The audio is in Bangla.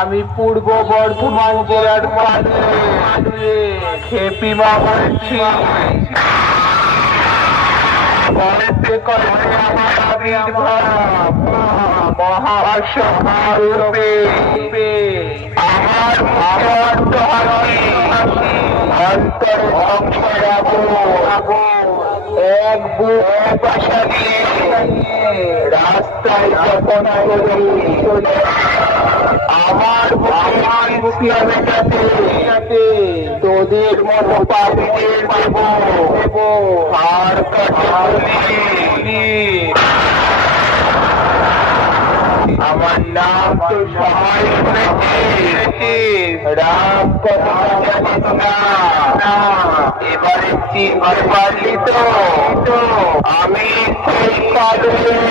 আমি পূর্ব বর্ধমান জেলার মানুষ খেপিমা বলছি। কলেজে কলেজে আমার আবির্ভাব মহাসমারোপে আমার ভগবন্ত হাসি অন্তরে সংসারাবো এক বুক পাশা দিয়ে রাস্তায় যখন চলি আমার বুকে মেটাতে তোদের মতো পাপিদের দেব আর কাছে আমার নাম তো সবাই শুনেছে রাম কথা জানিস না এবারে চিনতে পারলি তো আমি সেই পাগল।